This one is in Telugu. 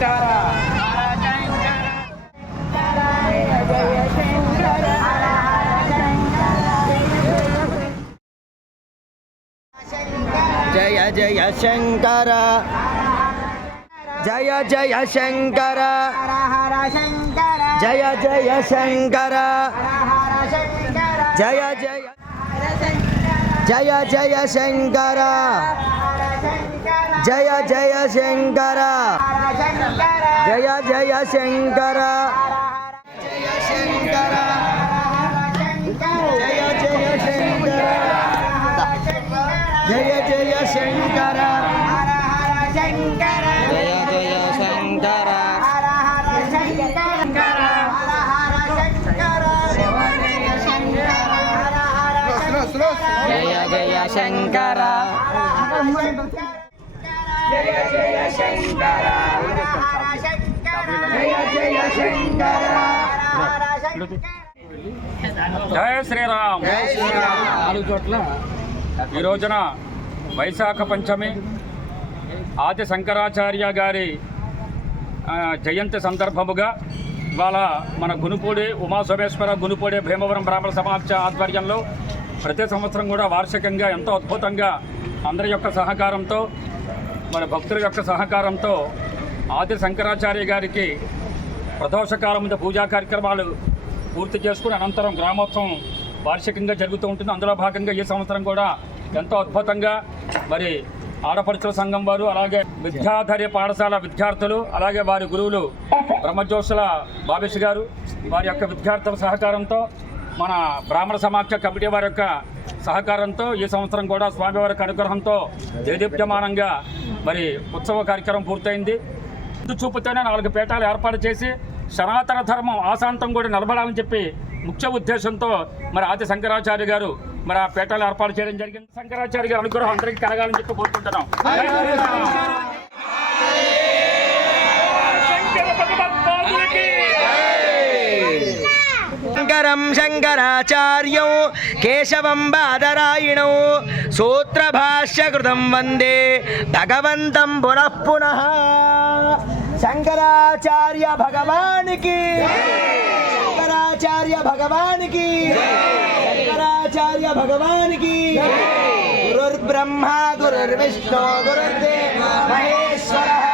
శంకర జయ జయ శంకర జయ జయ శంకర జయ జయ శంకర జయ జయ జయ జయ శంకర జయ జయ శంకర జయ జయ శంకర జయ శంకర జయ జయ శంకర జయ జయ శంకర జయ జయ శంకర జయ జయ శంకర జయ జయ శంకర జయ జయ శంకర జయ శ్రీరామ్. జయ శ్రీరామ్. ఈ రోజున వైశాఖ పంచమి ఆది శంకరాచార్య గారి జయంతి సందర్భముగా ఇవాళ మన గునుపూడి ఉమాసోమేశ్వర గునుపూడి భీమవరం బ్రాహ్మణ సమాజ ఆధ్వర్యంలో ప్రతి సంవత్సరం కూడా వార్షికంగా ఎంతో అద్భుతంగా అందరి యొక్క సహకారంతో మన భక్తుల యొక్క సహకారంతో ఆది శంకరాచార్య గారికి ప్రదోషకాలం మీద పూజా కార్యక్రమాలు పూర్తి చేసుకుని అనంతరం గ్రామోత్సవం వార్షికంగా జరుగుతూ ఉంటుంది. అందులో భాగంగా ఈ సంవత్సరం కూడా ఎంతో అద్భుతంగా మరి ఆడపడుచుల సంఘం వారు, అలాగే విద్యాధర్య పాఠశాల విద్యార్థులు, అలాగే వారి గురువులు బ్రహ్మజ్యోతుల బాబేష్ గారు వారి యొక్క విద్యార్థుల సహకారంతో, మన బ్రాహ్మణ సమాఖ్య కమిటీ వారి యొక్క సహకారంతో ఈ సంవత్సరం కూడా స్వామివారి అనుగ్రహంతో దేదీప్యమానంగా మరి ఉత్సవ కార్యక్రమం పూర్తయింది. చూపుతోనే 4 పీఠాలు ఏర్పాటు చేసి సనాతన ధర్మం ఆశాంతం కూడా నిలబడాలని చెప్పి ముఖ్య ఉద్దేశంతో మరి ఆది శంకరాచార్య గారు మరి ఆ పీఠాలు ఏర్పాటు చేయడం జరిగింది. శంకరాచార్య గారి అనుగ్రహం అందరికీ కలగాలని చెప్పి కోరుకుంటున్నాం. శంకరం శంకరాచార్యం కేశవం బాదరాయణం సూత్రభాష్యకృతం వందే భగవంతం పునః పునః. శంకరాచార్య భగవానికి, శంకరాచార్య భగవానికి, శంకరాచార్య భగవానికి. గురుర్బ్రహ్మ గురుర్విష్ణు గురుర్దేవో మహేశ్వరః.